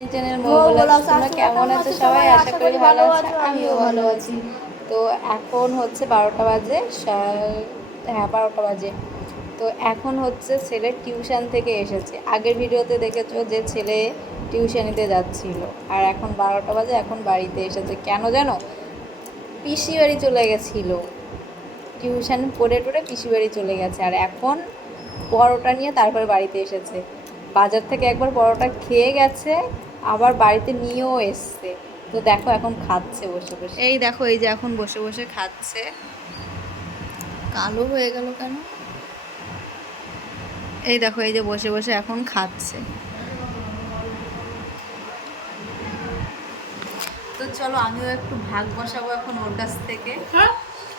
Channel তোমরা কেমন আছো সবাই? আশা করি ভালো আছো, আমিও ভালো আছি। তো এখন হচ্ছে 12টা বাজে, হ্যাঁ 12টা বাজে। তো এখন হচ্ছে ছেলে টিউশন থেকে এসেছে। আগের ভিডিওতে দেখেছো যে ছেলে টিউশনিতে যাচ্ছিল, আর এখন 12টা বাজে, এখন বাড়িতে এসেছে। কেন জানো? পিসি বাড়ি চলে গেছিলো, টিউশন পড়ে টড়ে পিসি বাড়ি চলে গেছে, আর এখন পরোটা নিয়ে তারপরে বাড়িতে এসেছে। বাজার থেকে একবার পরোটা খেয়ে গেছে, আবার বাড়িতে নিয়েও এসছে। তো দেখো এখন খাচ্ছে বসে বসে। এই দেখো, এই যে এখন বসে বসে খাচ্ছে। কালো হয়ে গেল কেন? এই দেখো, এই যে বসে বসে এখন খাচ্ছে। তো চলো আমিও একটু ভাগ বসাবো এখন ওর কাছ থেকে।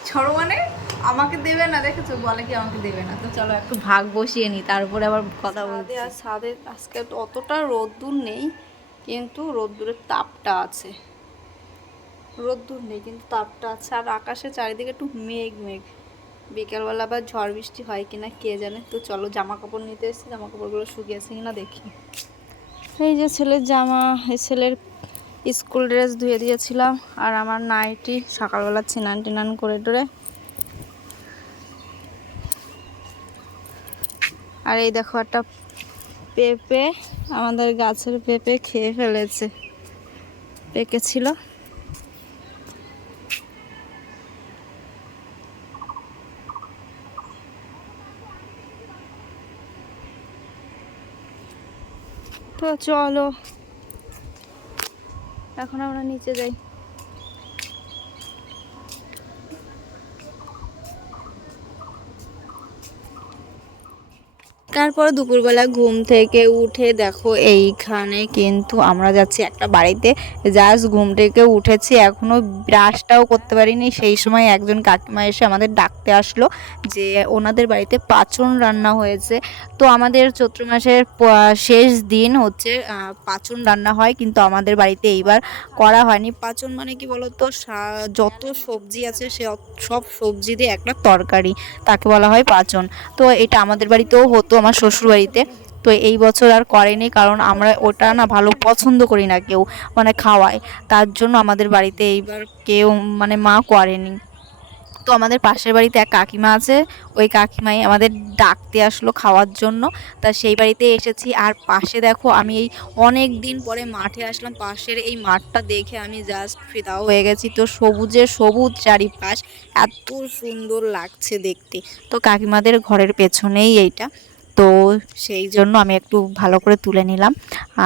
ছড়ো মানে আমাকে দেবে না, দেখেছো বলে কি আমাকে দেবে না। তো চলো একটু ভাগ বসিয়ে নিই, তারপরে আবার কথা বলতে। আর ছাদে আজকে অতটা রোদ্দুর নেই, কিন্তু রোদ্দুরের তাপটা আছে। রোদ্দুর নেই কিন্তু তাপটা আছে, আর আকাশে চারিদিকে একটু মেঘ মেঘ। বিকেলবেলা আবার ঝড় বৃষ্টি হয় কিনা কে জানে। তো চলো জামা কাপড় নিতে এসেছি, জামা কাপড়গুলো শুকিয়েছে কিনা দেখি। এই যে ছেলের জামা, এই ছেলের স্কুল ড্রেস ধুয়ে দিয়েছিলাম, আর আমার নাইটি সকালবেলা ছিনান টিনান করে টোরে। আর এই দেখো একটা পেঁপে, আমাদের গাছের পেঁপে খেয়ে ফেলেছে, পেকেছিল। তো চলো এখন আমরা নিচে যাই। তারপর দুপুরবেলা ঘুম থেকে উঠে দেখো এইখানে কিন্তু আমরা যাচ্ছি একটা বাড়িতে। জাস্ট ঘুম থেকে উঠেছি, এখনো ব্রাশটাও করতে পারিনি, সেই সময় একজন কাকিমা এসে আমাদের ডাকতে আসলো যে ওনাদের বাড়িতে পাঁচন রান্না হয়েছে। তো আমাদের চৈত্র মাসের শেষ দিন হচ্ছে পাঁচন রান্না হয়, কিন্তু আমাদের বাড়িতে এইবার করা হয়নি। পাঁচন মানে কি বলতো, যত সবজি আছে সে সব সবজি দিয়ে একটা তরকারি, তাকে বলা হয় পাঁচন। তো এটা আমাদের বাড়িতেও হতো, আমার শ্বশুর বাড়িতে। তো এই বছর আর করেনি, কারণ আমরা ওটা না ভালো পছন্দ করি না কেউ, মানে খাওয়ায়, তার জন্য আমাদের বাড়িতে এইবার কেউ মানে মা করেনি। তো আমাদের পাশের বাড়িতে এক কাকিমা আছে, ওই কাকিমাই আমাদের ডাকতে আসলো খাওয়ার জন্য। তা সেই বাড়িতে এসেছি। আর পাশে দেখো, আমি এই অনেক দিন পরে মাঠে আসলাম, পাশের এই মাঠটা দেখে আমি জাস্ট ফিদাও হয়ে গেছি। তো সবুজে সবুজ চারিপাশ, এত সুন্দর লাগছে দেখতে। তো কাকিমাদের ঘরের পেছনেই এইটা, তো সেই জন্য আমি একটু ভালো করে তুলে নিলাম।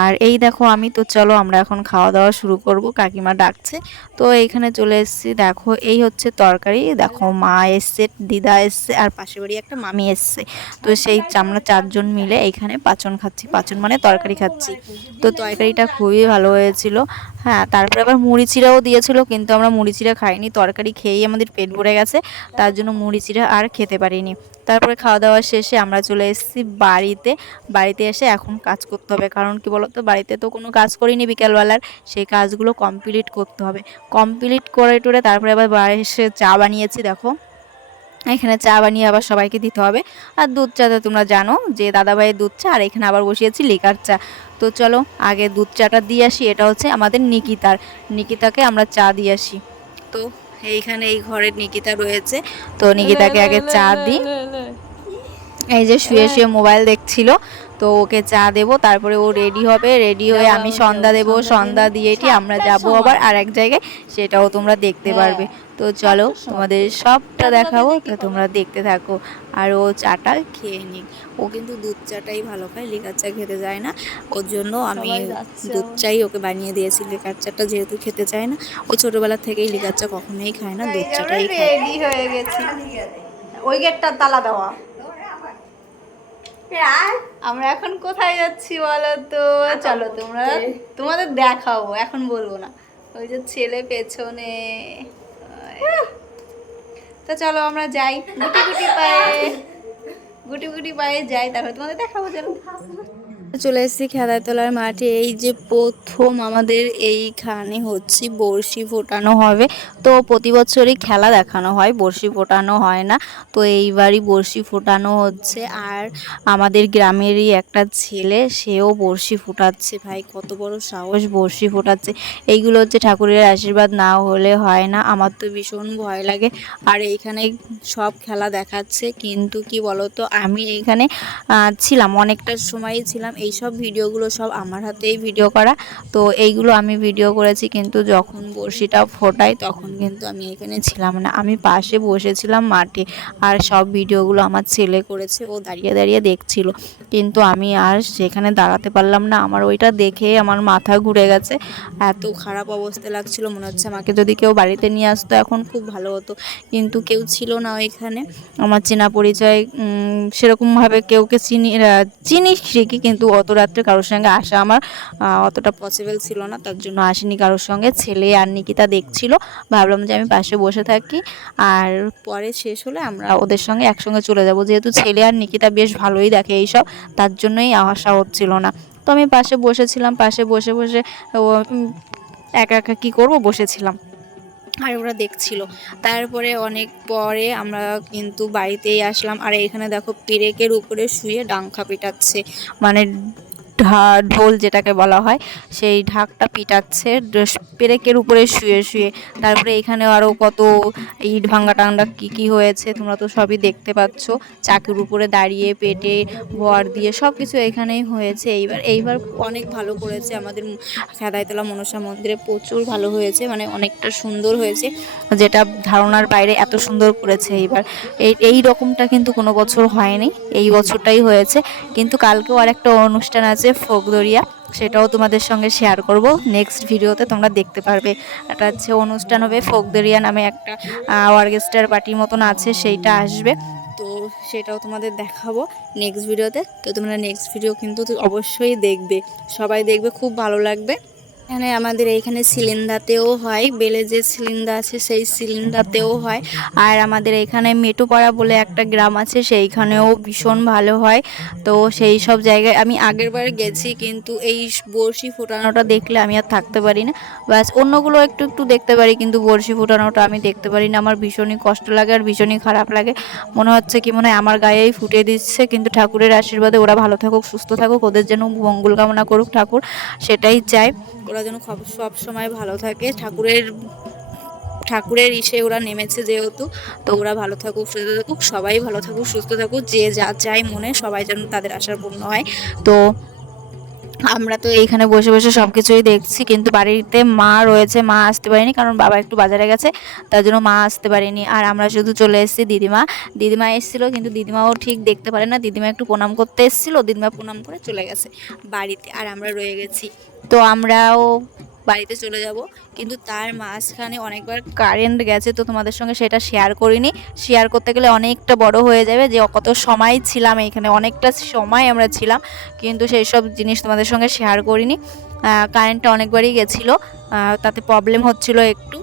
আর এই দেখো আমি, তো চলো আমরা এখন খাওয়া দাওয়া শুরু করব, কাকিমা ডাকছে। তো এইখানে চলে এসেছি, দেখো এই হচ্ছে তরকারি। দেখো মা এসছে, দিদা এসছে, আর পাশের বাড়ি একটা মামি এসছে। তো সেই আমরা চারজন মিলে এইখানে পাঁচন খাচ্ছি, পাঁচন মানে তরকারি খাচ্ছি। তো তরকারিটা খুবই ভালো হয়েছিল। হ্যাঁ, তারপরে আবার মুড়ি চিড়াও দিয়েছিল, কিন্তু আমরা মুড়ি চিড়া খাইনি, তরকারি খেয়েই আমাদের পেট ভরে গেছে, তার জন্য মুড়ি চিড়া আর খেতে পারিনি। তারপরে খাওয়া দাওয়া শেষে আমরা চলে এসেছি বাড়িতে। বাড়িতে এসে এখন কাজ করতে হবে, কারণ কি বলতো, বাড়িতে তো কোনো কাজ করিনি বিকেলবেলার, সেই কাজগুলো কমপ্লিট করতে হবে। কমপ্লিট করে টোরে তারপরে আবার বাড়ি এসে চা বানিয়েছি। দেখো এখানে চা বানিয়ে আবার সবাইকে দিতে হবে। আর দুধ চা তো তোমরা জানো যে দাদাভাইয়ের দুধ চা, আর এখানে আবার বসিয়েছি লিকার চা। তো চলো আগে দুধ চাটা দিয়ে আসি, এটা হচ্ছে আমাদের নিকিতার, নিকিতাকে আমরা চা দিয়ে আসি। তো এইখানে এই ঘরের নিকিতা রয়েছে, তো নিকিতাকে আগে চা দিই। এই যে শুয়ে শুয়ে মোবাইল দেখছিল, তো ওকে চা দেবো, তারপরে ও রেডি হবে, রেডি হয়ে আমি সন্ধ্যা দেবো, সন্ধ্যা দিয়েটি আমরা যাব আবার আর এক জায়গায়, সেটাও তোমরা দেখতে পারবে। তো চলো তোমাদের সবটা দেখাবো, তো তোমরা দেখতে থাকো। আর ও চাটা খেয়ে নিক, ও কিন্তু দুধ চাটাই ভালো খায়, লিকার চা খেতে যায় না। ওর জন্য আমি দুধ চাই ওকে বানিয়ে দিয়েছি, লিকার চাটা যেহেতু খেতে চায় না, ও ছোটোবেলা থেকেই লিকার চা কখনোই খায় না, দুধ চাটাই খায়। রেডি হয়ে গেছি, ওই গেটটা তালা দেওয়া। আমরা এখন কোথায় যাচ্ছি বলো তো? চলো তোমাদের দেখাবো, এখন বলবো না। ওই যে ছেলে পেছনে, তো চলো আমরা যাই, গুটি গুটি পায়ে, গুটি গুটি পায়ে যাই, তারপর তোমাদের দেখাবো। চলো। চলে এসেছি খেলাতলার মাঠে। এই যে প্রথম আমাদের এইখানে হচ্ছে বড়শি ফোটানো হবে। তো প্রতি বছরই খেলা দেখানো হয়, বড়শি ফোটানো হয় না। তো এইবারই বড়শি ফোটানো হচ্ছে। আর আমাদের গ্রামেরই একটা ছেলে, সেও বড়শি ফোটাচ্ছে। ভাই কত বড় সাহস, বড়শি ফোটাচ্ছে! এইগুলো হচ্ছে ঠাকুরের আশীর্বাদ না হলে হয় না। আমার তো ভীষণ ভয় লাগে। আর এইখানে সব খেলা দেখাচ্ছে, কিন্তু কি বলতো, আমি এইখানে ছিলাম, অনেকটা সময়ই ছিলাম। এই সব ভিডিওগুলো সব আমার হাতেই ভিডিও করা। তো এইগুলো আমি ভিডিও করেছি, কিন্তু যখন বড়শিটা ফোটাই তখন কিন্তু আমি এখানে ছিলাম না, আমি পাশে বসেছিলাম মাঠে। আর সব ভিডিওগুলো আমার ছেলে করেছে, ও দাঁড়িয়ে দাঁড়িয়ে দেখছিল। কিন্তু আমি আর সেখানে দাঁড়াতে পারলাম না, আমার ওইটা দেখে আমার মাথা ঘুরে গেছে। এত খারাপ অবস্থা লাগছিল, মনে হচ্ছে আমাকে যদি কেউ বাড়িতে নিয়ে আসতো এখন খুব ভালো হতো। কিন্তু কেউ ছিল না ওইখানে, আমার চেনা পরিচয় সেরকমভাবে কেউকে চিনি ঠিকই, কিন্তু অত রাত্রে কারোর সঙ্গে আসা আমার অতটা পসিবল ছিল না, তার জন্য আসিনি কারোর সঙ্গে। ছেলে আর নিকিতা দেখছিল, ভাবলাম যে আমি পাশে বসে থাকি, আর পরে শেষ হলে আমরা ওদের সঙ্গে একসঙ্গে চলে যাব। যেহেতু ছেলে আর নিকিতা বেশ ভালোই দেখে এইসব, তার জন্যই আসা হচ্ছিল না। তো আমি পাশে বসেছিলাম, পাশে বসে বসে একা একা কী করবো, বসেছিলাম আর ওরা দেখছিল। তারপরে অনেক পরে আমরা কিন্তু বাড়িতেই আসলাম। আর এখানে দেখো পেরেকের উপরে শুয়ে ডাংখা পিটাচ্ছে, মানে ঢোল যেটাকে বলা হয়, সেই ঢাকটা পিটাচ্ছে পেরেকের উপরে শুয়ে শুয়ে। তারপরে এখানে আরও কত ইট ভাঙ্গা টাঙ্গা কী কী হয়েছে তোমরা তো সবই দেখতে পাচ্ছ। চাকির উপরে দাঁড়িয়ে পেটে ভর দিয়ে সব কিছু এখানেই হয়েছে। এইবার অনেক ভালো করেছে আমাদের খেদাইতলা মনসা মন্দিরে, প্রচুর ভালো হয়েছে, মানে অনেকটা সুন্দর হয়েছে, যেটা ধারণার বাইরে এত সুন্দর করেছে এইবার। এই রকমটা কিন্তু কোনো বছর হয়নি, এই বছরটাই হয়েছে। কিন্তু কালকেও আর একটা অনুষ্ঠান আছে ফোকদরিয়া, সেটাও তোমাদের সঙ্গে শেয়ার করব নেক্সট ভিডিওতে, তোমরা দেখতে পারবে। একটা হচ্ছে অনুষ্ঠান হবে ফোকদরিয়া নামে, একটা অর্কেস্ট্রার পার্টির মতন আছে, সেইটা আসবে। তো সেটাও তোমাদের দেখাবো নেক্সট ভিডিওতে। তো তোমরা নেক্সট ভিডিও কিন্তু অবশ্যই দেখবে, সবাই দেখবে, খুব ভালো লাগবে। এখানে আমাদের এইখানে সিলিন্ডাতেও হয়, বেলে যে সিলিন্ডা আছে সেই সিলিন্ডাতেও হয়। আর আমাদের এখানে মেটুপাড়া বলে একটা গ্রাম আছে, সেইখানেও ভীষণ ভালো হয়। তো সেই সব জায়গায় আমি আগেরবার গেছি, কিন্তু এই বড়শি ফোটানোটা দেখলে আমি আর থাকতে পারি না। ব্যাস, অন্যগুলো একটু একটু দেখতে পারি, কিন্তু বড়শি ফোটানোটা আমি দেখতে পারি না। আমার ভীষণই কষ্ট লাগে আর ভীষণই খারাপ লাগে। মনে হচ্ছে কি, মনে হয় আমার গায়েই ফুটিয়ে দিচ্ছে। কিন্তু ঠাকুরের আশীর্বাদে ওরা ভালো থাকুক, সুস্থ থাকুক, ওদের যেন মঙ্গল কামনা করুক ঠাকুর, সেটাই চাই। ওরা যেন সব সময় ভালো থাকে, ঠাকুরের ইসে ওরা নেমেছে যেহেতু, তো ওরা ভালো থাকুক, সুস্থ থাকুক, সবাই ভালো থাকুক, সুস্থ থাকুক, যে যা চায় মনে, সবাই যেন তাদের আশার পূর্ণ হয়। তো আমরা তো এইখানে বসে বসে সব কিছুই দেখছি, কিন্তু বাড়িতে মা রয়েছে, মা আসতে পারেনি, কারণ বাবা একটু বাজারে গেছে, তার জন্য মা আসতে পারেনি। আর আমরা শুধু চলে এসেছি, দিদিমা এসেছিলো, কিন্তু দিদিমাও ঠিক দেখতে পারে না। দিদিমা একটু প্রণাম করতে এসেছিলো, দিদিমা প্রণাম করে চলে গেছে বাড়িতে, আর আমরা রয়ে গেছি। তো আমরাও বাড়িতে চলে যাব, কিন্তু তার মাঝখানে অনেকবার কারেন্ট গেছে, তো তোমাদের সঙ্গে সেটা শেয়ার করিনি। শেয়ার করতে গেলে অনেকটা বড় হয়ে যাবে, যে কত সময় ছিলাম এইখানে, অনেকটা সময় আমরা ছিলাম, কিন্তু সেই সব জিনিস তোমাদের সঙ্গে শেয়ার করিনি। কারেন্টটা অনেকবারই গেছিলো, তাতে প্রবলেম হচ্ছিল একটু।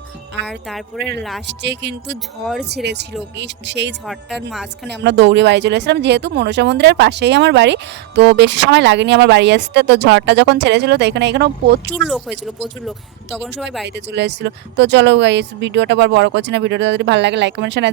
আর তারপরে লাস্টে কিন্তু ঝড় ছেড়েছিল, কি সেই ঝড়টার মাঝখানে আমরা দৌড়ে বাড়ি চলে এসেছিলাম। যেহেতু মনসা মন্দিরের পাশেই আমার বাড়ি, তো বেশি সময় লাগেনি আমার বাড়ি আসতে। তো ঝড়টা যখন ছেড়েছিল, তো এখানেও প্রচুর লোক হয়েছিল, প্রচুর লোক, তখন সবাই বাড়িতে চলে এসেছিলো। তো চলো গাইস, ভিডিওটা আবার বড় করছি না, ভিডিওটা যদি ভালো লাগে লাইক কমেন্ট শেয়ার